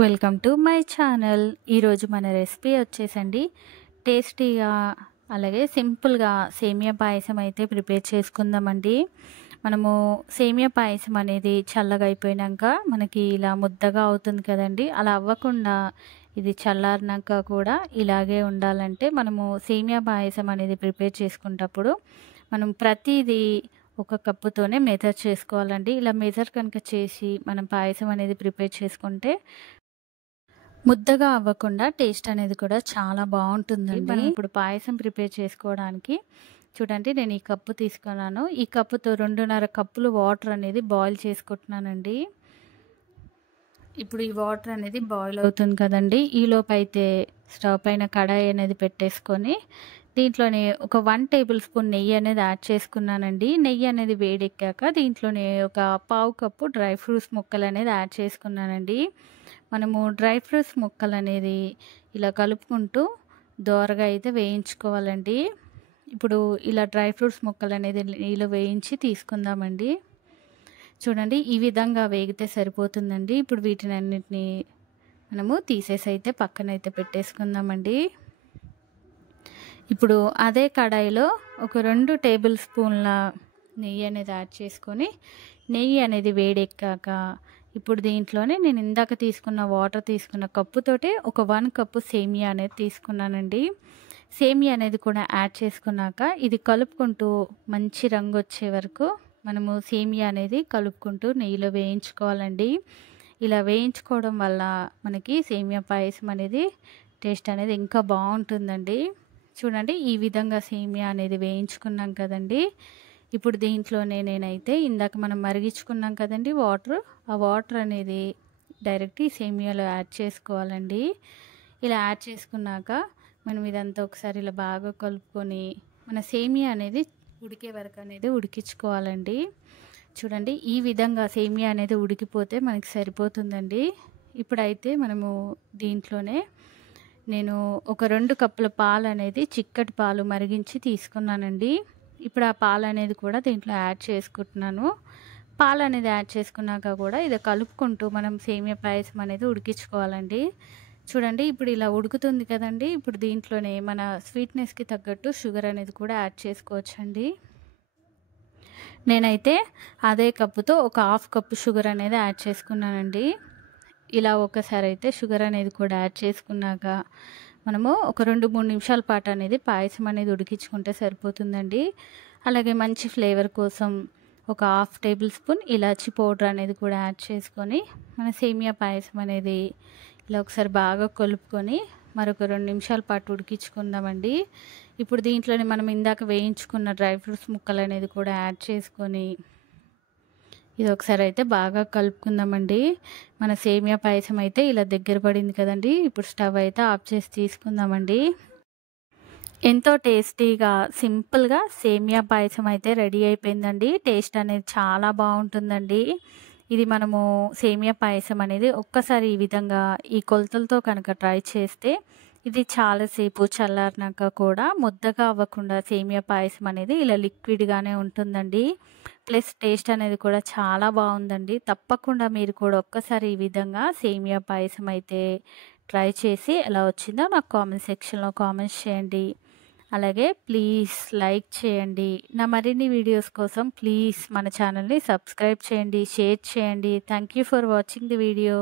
Welcome to my channel. ఈరోజు మన recipe వచ్చేసండి టేస్టీగా అలాగే సింపుల్గా సేమియా పాయసం అయితే ప్రిపేర్ చేసుకుందామండి. మనము సేమియా పాయసం అనేది చల్లగా అయిపోయినాక మనకి ఇలా ముద్దగా అవుతుంది కదండి. అలా అవ్వకుండా ఇది చల్లారినాక కూడా ఇలాగే ఉండాలంటే మనము సేమియా పాయసం అనేది ప్రిపేర్ చేసుకునేటప్పుడు మనం ప్రతిదీ ఒక కప్పుతోనే మెజర్ చేసుకోవాలండి. ఇలా మెజర్ కనుక చేసి మనం పాయసం అనేది ప్రిపేర్ చేసుకుంటే ముద్దగా అవ్వకుండా టేస్ట్ అనేది కూడా చాలా బాగుంటుందండి. మనం ఇప్పుడు పాయసం ప్రిపేర్ చేసుకోవడానికి చూడండి, నేను ఈ కప్పు తీసుకున్నాను. ఈ కప్పుతో 2.5 కప్పులు వాటర్ అనేది బాయిల్ చేసుకుంటున్నానండి. ఇప్పుడు ఈ వాటర్ అనేది బాయిల్ అవుతుంది కదండి. ఈలోపు అయితే స్టవ్ పైన కడాయి అనేది పెట్టేసుకొని దీంట్లోనే ఒక 1 టేబుల్ స్పూన్ నెయ్యి అనేది యాడ్ చేసుకున్నానండి. నెయ్యి అనేది వేడెక్కాక దీంట్లోనే ఒక పావు కప్పు డ్రై ఫ్రూట్స్ ముక్కలు అనేది యాడ్ చేసుకున్నానండి. మనము డ్రై ఫ్రూట్స్ ముక్కలు అనేది ఇలా కలుపుకుంటూ దోరగా అయితే వేయించుకోవాలండి. ఇప్పుడు ఇలా డ్రై ఫ్రూట్స్ ముక్కలు అనేది నీళ్ళు వేయించి తీసుకుందామండి. చూడండి, ఈ విధంగా వేగితే సరిపోతుందండి. ఇప్పుడు వీటిని అన్నిటిని మనము తీసేసి అయితే పక్కనైతే పెట్టేసుకుందామండి. ఇప్పుడు అదే కడాయిలో ఒక 2 టేబుల్ స్పూన్ల నెయ్యి అనేది యాడ్ చేసుకొని నెయ్యి అనేది వేడెక్కాక ఇప్పుడు దీంట్లోనే నేను ఇందాక తీసుకున్న వాటర్ తీసుకున్న కప్పుతోటి ఒక 1 కప్పు సేమియా అనేది తీసుకున్నానండి. సేమియా అనేది కూడా యాడ్ చేసుకున్నాక ఇది కలుపుకుంటూ మంచి రంగు వచ్చే వరకు మనము సేమియా అనేది కలుపుకుంటూ నెయ్యిలో వేయించుకోవాలండి. ఇలా వేయించుకోవడం వల్ల మనకి సేమియా పాయసం అనేది టేస్ట్ అనేది ఇంకా బాగుంటుందండి. చూడండి, ఈ విధంగా సేమియా అనేది వేయించుకున్నాం కదండి. ఇప్పుడు దీంట్లోనే నేనైతే ఇందాక మనం మరిగించుకున్నాం కదండి వాటర్, ఆ వాటర్ అనేది డైరెక్ట్ ఈ సేమియాలో యాడ్ చేసుకోవాలండి. ఇలా యాడ్ చేసుకున్నాక మనం ఇదంతా ఒకసారి ఇలా బాగా కలుపుకొని మన సేమియా అనేది ఉడికే వరకు అనేది ఉడికించుకోవాలండి. చూడండి, ఈ విధంగా సేమియా అనేది ఉడికిపోతే మనకి సరిపోతుందండి. ఇప్పుడైతే మనము దీంట్లోనే నేను ఒక 2 కప్పుల పాలు అనేది చిక్కటి పాలు మరిగించి తీసుకున్నానండి. ఇప్పుడు ఆ పాలు అనేది కూడా దీంట్లో యాడ్ చేసుకుంటున్నాను. పాలు అనేది యాడ్ చేసుకున్నాక కూడా ఇది కలుపుకుంటూ మనం సేమియా పాయసం అనేది ఉడికించుకోవాలండి. చూడండి, ఇప్పుడు ఇలా ఉడుకుతుంది కదండి. ఇప్పుడు దీంట్లోనే మన స్వీట్నెస్కి తగ్గట్టు షుగర్ అనేది కూడా యాడ్ చేసుకోవచ్చండి. నేనైతే అదే కప్పుతో ఒక 1/2 కప్పు షుగర్ అనేది యాడ్ చేసుకున్నానండి. ఇలా ఒకసారి అయితే షుగర్ అనేది కూడా యాడ్ చేసుకున్నాక మనము ఒక 2-3 నిమిషాల పాటు అనేది పాయసం అనేది ఉడికించుకుంటే సరిపోతుందండి. అలాగే మంచి ఫ్లేవర్ కోసం ఒక 1/2 టేబుల్ స్పూన్ ఇలాచీ పౌడర్ అనేది కూడా యాడ్ చేసుకొని మన సేమియా పాయసం అనేది ఇలా ఒకసారి బాగా కలుపుకొని మరొక 2 నిమిషాల పాటు ఉడికించుకుందామండి. ఇప్పుడు దీంట్లోనే మనం ఇందాక వేయించుకున్న డ్రై ఫ్రూట్స్ ముక్కలు అనేది కూడా యాడ్ చేసుకొని ఇది ఒకసారి అయితే బాగా కలుపుకుందామండి. మన సేమియా పాయసం అయితే ఇలా దగ్గర పడింది కదండి. ఇప్పుడు స్టవ్ అయితే ఆఫ్ చేసి తీసుకుందామండి. ఎంతో టేస్టీగా సింపుల్గా సేమియా పాయసం అయితే రెడీ అయిపోయిందండి. టేస్ట్ అనేది చాలా బాగుంటుందండి. ఇది మనము సేమియా పాయసం అనేది ఒక్కసారి ఈ విధంగా ఈ కొలతలతో కనుక ట్రై చేస్తే ఇది చాలాసేపు చల్లారినాక కూడా ముద్దగా అవ్వకుండా సేమియా పాయసం అనేది ఇలా లిక్విడ్గానే ఉంటుందండి. ప్లస్ టేస్ట్ అనేది కూడా చాలా బాగుందండి. తప్పకుండా మీరు కూడా ఒక్కసారి ఈ విధంగా సేమియా పాయసం అయితే ట్రై చేసి ఎలా వచ్చిందో నాకు కామెంట్ సెక్షన్లో కామెంట్స్ చేయండి. అలాగే ప్లీజ్ లైక్ చేయండి. నా మరిన్ని వీడియోస్ కోసం ప్లీజ్ మన ఛానల్ని సబ్స్క్రైబ్ చేయండి, షేర్ చేయండి. Thank you for watching the video.